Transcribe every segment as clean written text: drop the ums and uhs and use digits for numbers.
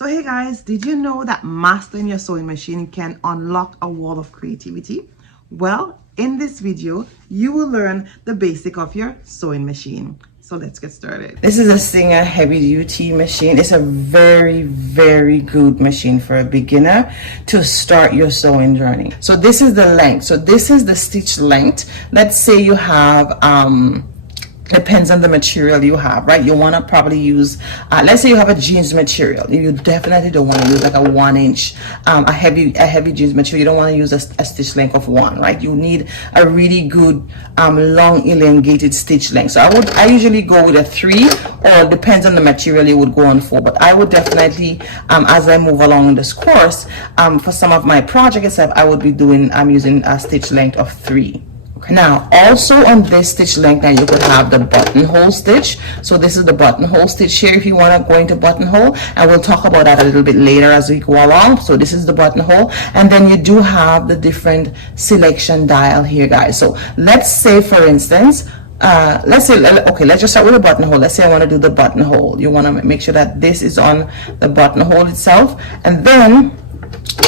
So hey guys, did you know that mastering your sewing machine can unlock a wall of creativity? Well, in this video, you will learn the basic of your sewing machine. So let's get started. This is a Singer heavy duty machine. It's a very good machine for a beginner to start your sewing journey. So this is the length. So this is the stitch length. Let's say you have depends on the material you have, right? You want to probably use let's say you have a jeans material. You definitely don't want to use like a 1 inch a heavy jeans material. You don't want to use a stitch length of 1, right? You need a really good long elongated stitch length. So I usually go with a 3, or it depends on the material you would go on for, but I would definitely as I move along in this course, for some of my projects I would be doing using a stitch length of 3. Now also on this stitch length, now you could have the buttonhole stitch. So this is the buttonhole stitch here if you want to go into buttonhole, and we'll talk about that a little bit later as we go along. So this is the buttonhole, and then you do have the different selection dial here, guys. So let's say for instance, let's just start with the buttonhole. Let's say I want to do the buttonhole. You want to make sure that this is on the buttonhole itself, and then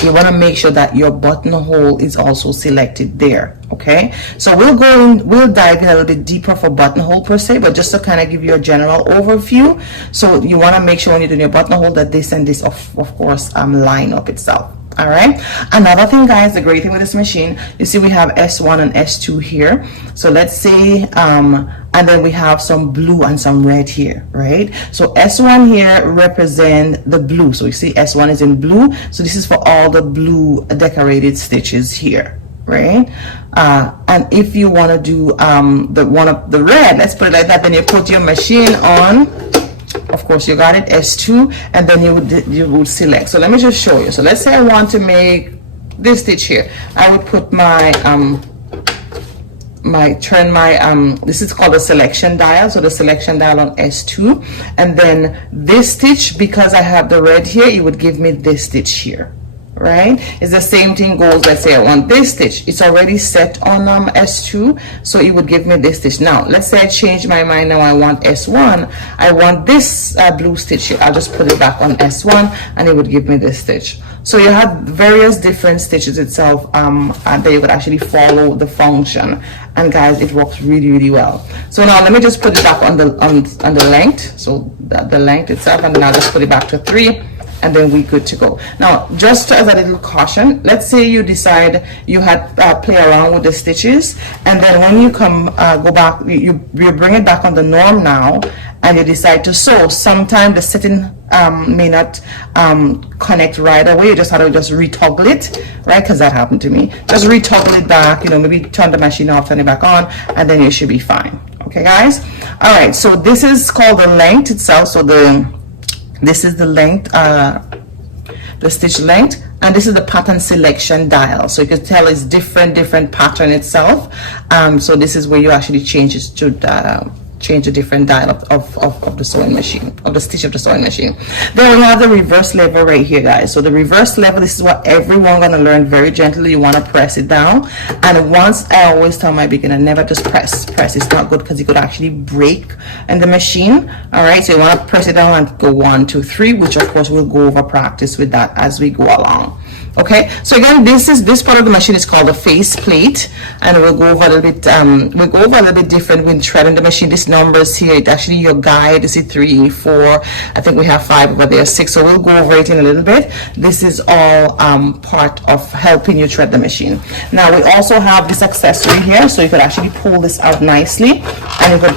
you want to make sure that your buttonhole is also selected there. Okay, so we'll dive in a little bit deeper for buttonhole per se, but just to kind of give you a general overview. So you want to make sure when you're doing your buttonhole that this and this of course line up itself. All right, another thing, guys, the great thing with this machine, you see we have S1 and S2 here. So let's say and then we have some blue and some red here, right? So S1 here represent the blue. So you see S1 is in blue. So this is for all the blue decorated stitches here, right? And if you want to do the red, let's put it like that, then you put your machine on. Of course, you got it, S2, and then you would select. So let me just show you. So let's say I want to make this stitch here. I would put my this is called a selection dial. So the selection dial on S2, and then this stitch, because I have the red here, it would give me this stitch here, right? It's the same thing goes, let's say I want this stitch, it's already set on S2, so it would give me this stitch. Now let's say I change my mind, now I want S1, I want this blue stitch here. I'll just put it back on S1 and it would give me this stitch. So you have various different stitches itself that you could actually follow the function, and guys, it works really well. So now let me just put it back on the length, so the length itself, and then I'll just put it back to 3, and then we're good to go. Now, just as a little caution, let's say you decide you had play around with the stitches, and then when you come go back, you bring it back on the norm now, and you decide to sew. Sometimes the setting may not connect right away. You just have to just retoggle it, right? Because that happened to me. Just retoggle it back, maybe turn the machine off, turn it back on, and then you should be fine. Okay, guys? All right, so this is called the length itself. So this is the length, the stitch length, and this is the pattern selection dial. So you can tell it's different pattern itself. So this is where you actually change it to change the different dial of the sewing machine, of the stitch of the sewing machine. Then we have the reverse lever right here, guys. So the reverse lever, this is what everyone gonna learn very gently. You want to press it down, and once I always tell my beginner, never just press. It's not good because it could actually break in the machine. All right, so you want to press it down and go 1, 2, 3, which of course we'll go over practice with that as we go along. Okay, so again, this part of the machine is called a face plate, and we'll go over a little bit different when threading the machine. This numbers here, it's actually your guide. You see 3, 4, I think we have 5 over there, 6, so we'll go over it in a little bit. This is all part of helping you thread the machine. Now we also have this accessory here, so you could actually pull this out nicely, and you could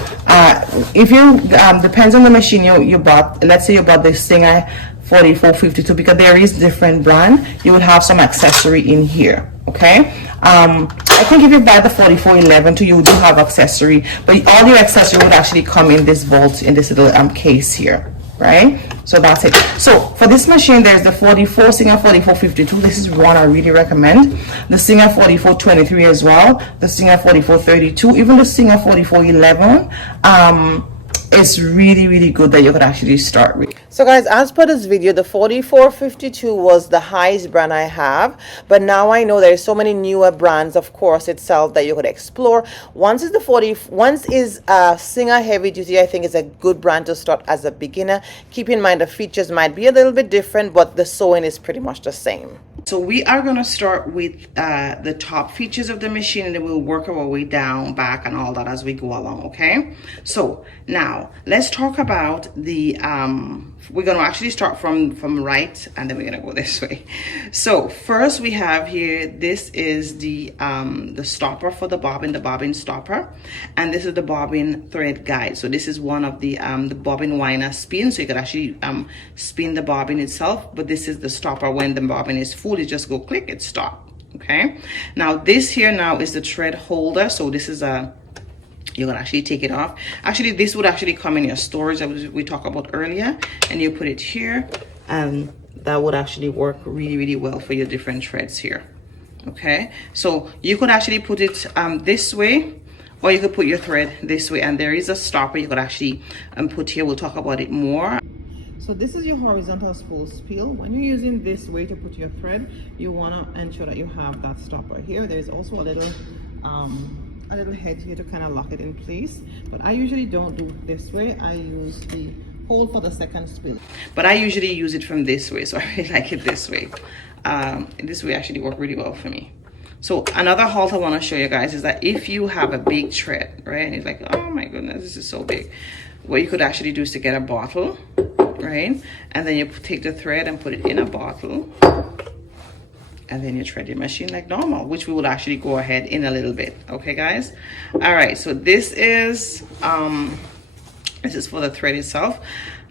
if you depends on the machine you bought. Let's say you bought this Singer 4452, because there is different brand, you would have some accessory in here. Okay, I think if you buy the 4411 too, you do have accessory, but all your accessory would actually come in this vault, in this little case here, right? So that's it. So for this machine, there's the Singer 4452. This is one I really recommend. The Singer 4423 as well, the Singer 4432, even the Singer 4411. it's really, really good that you could actually start with. So guys, as per this video, the 4452 was the highest brand I have, but now I know there's so many newer brands, of course, itself that you could explore. Once is Singer Heavy Duty, I think is a good brand to start as a beginner. Keep in mind the features might be a little bit different, but the sewing is pretty much the same. So we are going to start with the top features of the machine, and then we'll work our way down, back, and all that as we go along, okay? So now let's talk about the we're going to actually start from right, and then we're going to go this way. So first we have here, this is the stopper for the bobbin stopper, and this is the bobbin thread guide. So this is one of the bobbin winder spin, so you could actually spin the bobbin itself, but this is the stopper. When the bobbin is full, you just go click, it stop. Okay, now this here now is the thread holder. So this is you can actually take it off. Actually, this would actually come in your storage that we talked about earlier, and you put it here, and that would actually work really, really well for your different threads here. Okay, so you could actually put it this way, or you could put your thread this way, and there is a stopper you could actually put here. We'll talk about it more. So this is your horizontal spool spill. When you're using this way to put your thread, you want to ensure that you have that stopper here. There's also a little head here to kind of lock it in place, but I usually don't do it this way. I use the hole for the second spill, but I usually use it from this way, so I really like it this way. This way actually worked really well for me. So another haul I want to show you guys is that if you have a big thread, right, and it's like, oh my goodness, this is so big, what you could actually do is to get a bottle, right, and then you take the thread and put it in a bottle, and then you thread your machine like normal, which we will actually go ahead in a little bit. Okay guys, all right, so this is for the thread itself.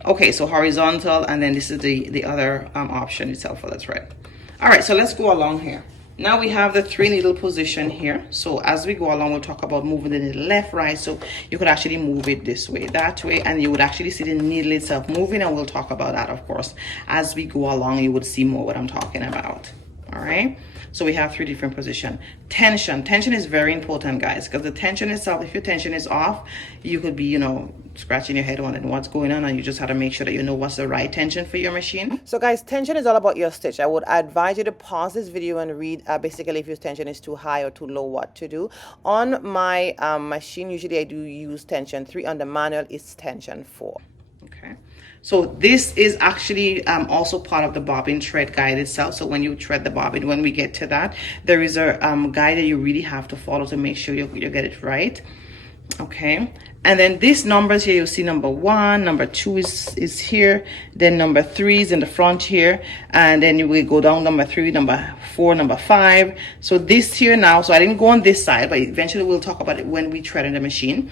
Okay, so horizontal, and then this is the other option itself for the thread. All right, so let's go along here. Now we have the 3 needle position here. So as we go along, we'll talk about moving the needle left, right. So you could actually move it this way, that way, and you would actually see the needle itself moving, and we'll talk about that, of course. As we go along, you would see more what I'm talking about. All right, so we have 3 different positions. Tension is very important, guys, because the tension itself, if your tension is off, you could be, you know, scratching your head wondering what's going on, and you just have to make sure that you know what's the right tension for your machine. So guys, tension is all about your stitch. I would advise you to pause this video and read basically if your tension is too high or too low, what to do. On my machine, usually I do use tension 3. On the manual, it's tension 4. Okay, so this is actually also part of the bobbin thread guide itself. So when you thread the bobbin, when we get to that, there is a guide that you really have to follow to make sure you get it right. Okay, and then these numbers here, you'll see number 1, number 2 is here, then number 3 is in the front here, and then you will go down number 3, number 4, number 5. So this here now, so I didn't go on this side, but eventually we'll talk about it when we thread in the machine.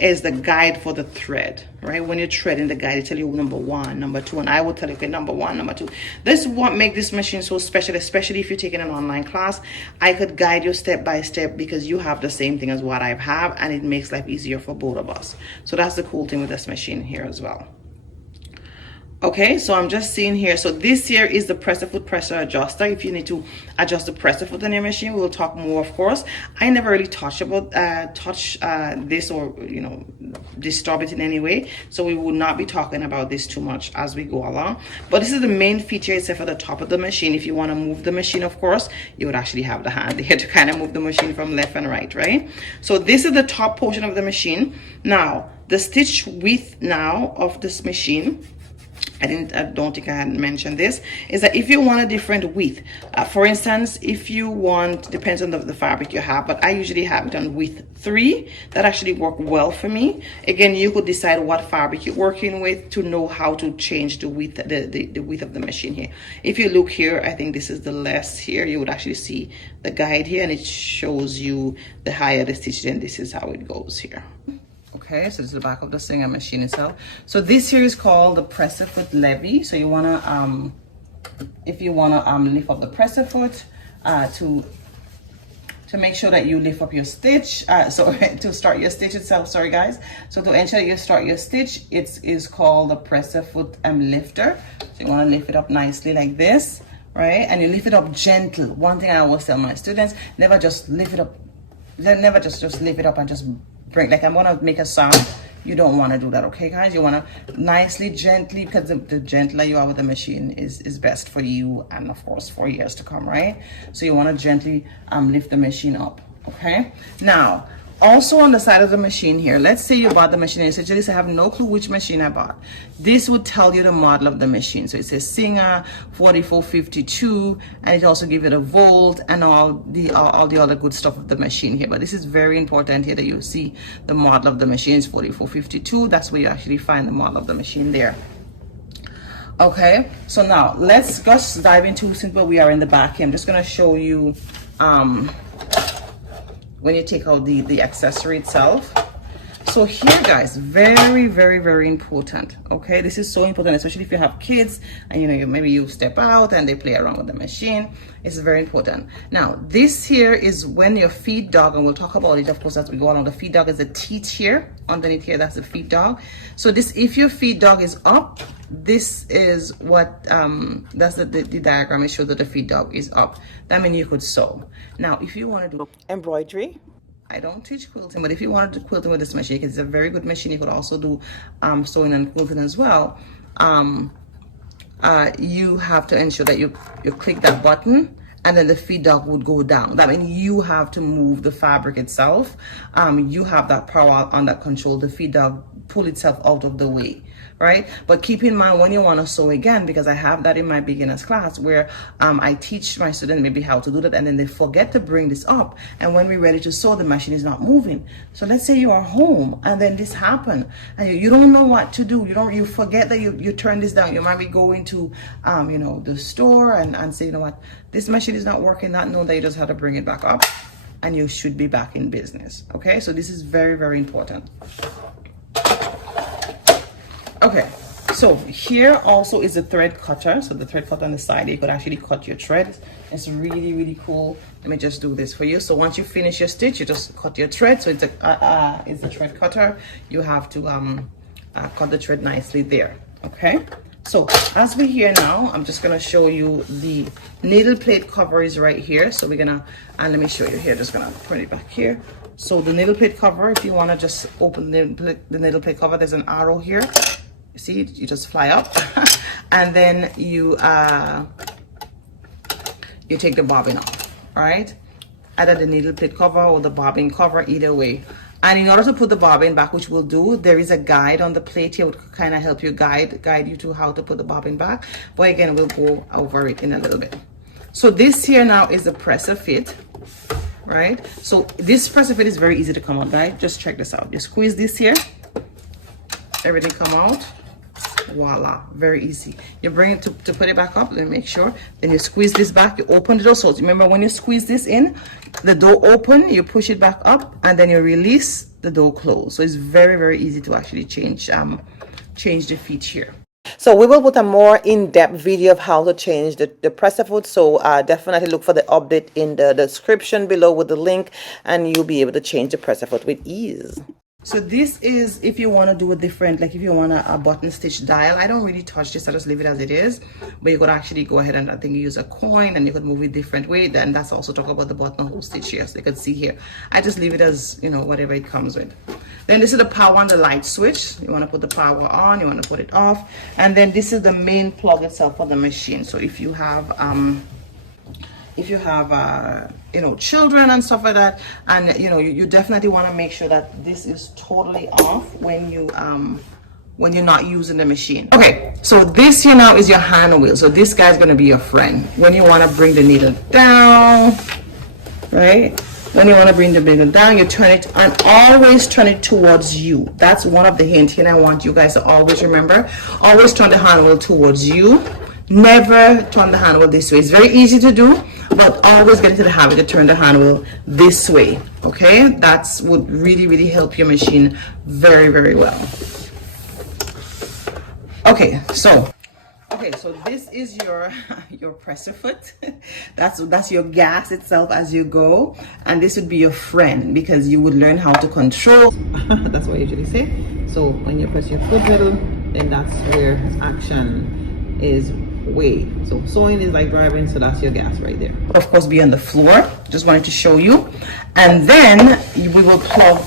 Is the guide for the thread, right? When you're threading, the guide, it tell you number 1, number 2, and I will tell you, okay, number 1, number 2. This is what makes this machine so special, especially if you're taking an online class. I could guide you step by step because you have the same thing as what I have, and it makes life easier for both of us. So that's the cool thing with this machine here as well. Okay, so I'm just seeing here, so this here is the presser foot pressure adjuster. If you need to adjust the presser foot on your machine, we'll talk more, of course. I never really touch this, or you know, disturb it in any way, so we will not be talking about this too much as we go along. But this is the main feature except for the top of the machine. If you want to move the machine, of course, you would actually have the hand here to kind of move the machine from left and right, right? So this is the top portion of the machine. Now the stitch width now of this machine, I don't think I had mentioned this, is that if you want a different width, for instance, if you want, depends on the fabric you have, but I usually have it on width 3. That actually worked well for me. Again, you could decide what fabric you're working with to know how to change the width, the width of the machine here. If you look here, I think this is the less here, you would actually see the guide here, and it shows you the higher the stitch, then this is how it goes here. Okay, so this is the back of the Singer machine itself. So this here is called the presser foot levy. So you wanna, if you wanna lift up the presser foot to make sure that you lift up your stitch, so to start your stitch itself, sorry guys. So to ensure that you start your stitch, it is called the presser foot lifter. So you wanna lift it up nicely like this, right? And you lift it up gentle. One thing I always tell my students, never just lift it up, never just lift it up and just bring, like I'm gonna make a sound, you don't want to do that. Okay, guys, you want to nicely, gently, because the gentler you are with the machine is best for you and of course for years to come, right? So you want to gently lift the machine up. Okay, now also on the side of the machine here, let's say you bought the machine and you said, Julissa, I have no clue which machine I bought. This would tell you the model of the machine. So it says Singer 4452, and it also gives it a volt and all the other good stuff of the machine here. But this is very important here that you see the model of the machine is 4452. That's where you actually find the model of the machine there. Okay, so now let's just dive into, since we are in the back here, I'm just going to show you when you take out the accessory itself. So here, guys, very, very, very important. Okay, this is so important, especially if you have kids and maybe you step out and they play around with the machine. It's very important. Now this here is when your feed dog, and we'll talk about it of course as we go along. The feed dog is the teeth here underneath here. That's the feed dog. So this, if your feed dog is up, this is what that's the diagram. It shows that the feed dog is up. That means you could sew. Now if you want to do Embroidery. I don't teach quilting, but if you wanted to quilting with this machine, it's a very good machine. You could also do sewing and quilting as well. You have to ensure that you click that button and then the feed dog would go down. That means you have to move the fabric itself. You have that power on that control. The feed dog pull itself out of the way, right? But keep in mind when you want to sew again, because I have that in my beginners class where I teach my students maybe how to do that, and then they forget to bring this up, and when we're ready to sew, the machine is not moving. So let's say you are home and then this happened and you don't know what to do. You forget that you turn this down. You might be going to the store and say, you know what, this machine is not working, not knowing that you just have to bring it back up, and you should be back in business. Okay, so this is very, very important. Okay, so here also is a thread cutter. So the thread cutter on the side, you could actually cut your threads. It's really, really cool. Let me just do this for you. So once you finish your stitch, you just cut your thread. So it's a thread cutter. You have to cut the thread nicely there. Okay, so as we're here now, I'm just gonna show you the needle plate cover is right here. So we're gonna, and let me show you here, just gonna put it back here. So the needle plate cover, if you wanna just open the needle plate cover, there's an arrow here. See, you just fly up and then you take the bobbin off, all right? Either the needle plate cover or the bobbin cover, either way. And in order to put the bobbin back, which we'll do, there is a guide on the plate here to kind of help you guide you to how to put the bobbin back. But again, we'll go over it in a little bit. So this here now is the presser fit, right? So this presser fit is very easy to come out, guys. Just check this out. You squeeze this here, everything come out. Voila, very easy. You bring it to put it back up. Let me make sure. Then you squeeze this back, you open the door. So remember, when you squeeze this in, the door open, you push it back up, and then you release, the door close. So it's very, very easy to actually change the feet here. So we will put a more in-depth video of how to change the presser foot. So definitely look for the update in the description below with the link, and you'll be able to change the presser foot with ease. So this is if you want to do a different, like if you want a button stitch dial. I don't really touch this, I just leave it as it is. But you could actually go ahead and I think use a coin, and you could move it different way. Then that's also talk about the buttonhole stitch here. So you can see here, I just leave it as, whatever it comes with. Then this is the power and the light switch. You want to put the power on, you want to put it off. And then this is the main plug itself for the machine. So if you have children and stuff like that, and you definitely want to make sure that this is totally off when you're not using the machine. Okay, so this here now is your hand wheel. So this guy's going to be your friend when you want to bring the needle down, right? When you want to bring the needle down, you turn it, and always turn it towards you. That's one of the hints here, and I want you guys to always remember, always turn the hand wheel towards you. Never turn the hand wheel this way. It's very easy to do, but always get into the habit to turn the hand wheel this way. Okay, that's would really, really help your machine very, very well. Okay, so this is your presser foot. that's your gas itself as you go, and this would be your friend because you would learn how to control. That's what I usually say. So when you press your foot pedal, then that's where action is. Way. So sewing is like driving, so that's your gas right there. Of course, be on the floor. Just wanted to show you. And then we will plug,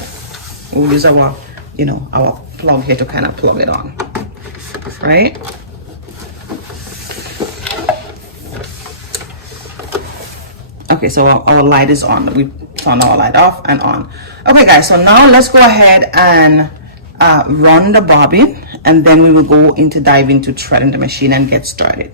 we'll use our you know, our plug here to kind of plug it on, right? Okay, so our light is on. We turn our light off and on. Okay guys, so now let's go ahead and run the bobbin, and then we will go into dive into threading the machine and get started.